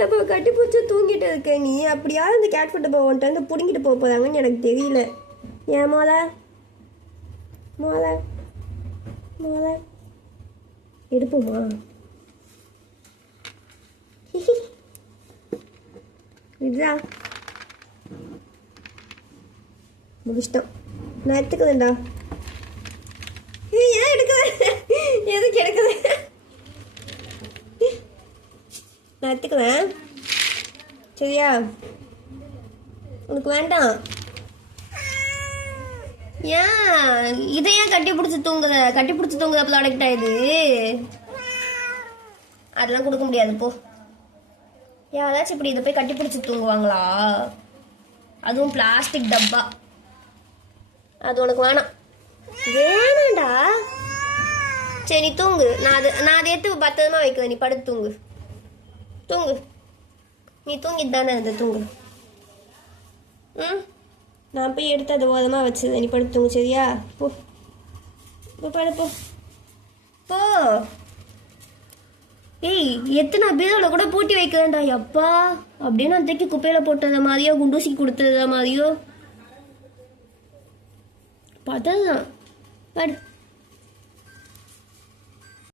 Food டப்பா கட்டி பிடிச்சி தூங்கிட்டு இருக்க நீ. அப்படியா இந்த கேட் ஃபுட் டப்பா ஒன்ட்டு வந்து பிடுங்கிட்டு போக போகிறாங்கன்னு எனக்கு தெரியல. ஏன் மோளை மோளை மோளை எடுப்போமா? இதுதான் முடிச்சிட்டோம். நான் எடுத்துக்கிறேன்டா. ஏன் எடுக்கிறேன்? எதுக்கு எடுக்கிறேன்? நான் எடுத்துக்கிறேன் சரியா? உனக்கு வேண்டாம். ஏன் இதை ஏன் கட்டி பிடிச்சி தூங்குற? கட்டி பிடிச்சி தூங்குற ப்ராடக்டா இது? அதெல்லாம் கொடுக்க முடியாது போ. யாராச்சும் இப்படி இதை போய் கட்டி பிடிச்சி தூங்குவாங்களா? அதுவும் பிளாஸ்டிக் டப்பா. அது உனக்கு வேணாம். வேணாண்டா. சரி நீ தூங்கு. நான் அதை எடுத்து பத்திரமா வைக்கிறேன். நீ படுத்து தூங்கு. தூங்கு. நீ தூங்கிட்டு தானே அந்த தூங்கு. நான் போய் எடுத்து அதை ஓரமாக வச்சுருந்தேன். நீ படுத்து தூங்கு சரியா? போ படு போ போ. ஏய் எத்தனை பீரோவில் கூட பூட்டி வைக்கிறேன்டா. அப்பா அப்படின்னு நான் தூக்கி குப்பையில் போட்டத மாதிரியோ குண்டூசி கொடுத்தத மாதிரியோ பததான். படு.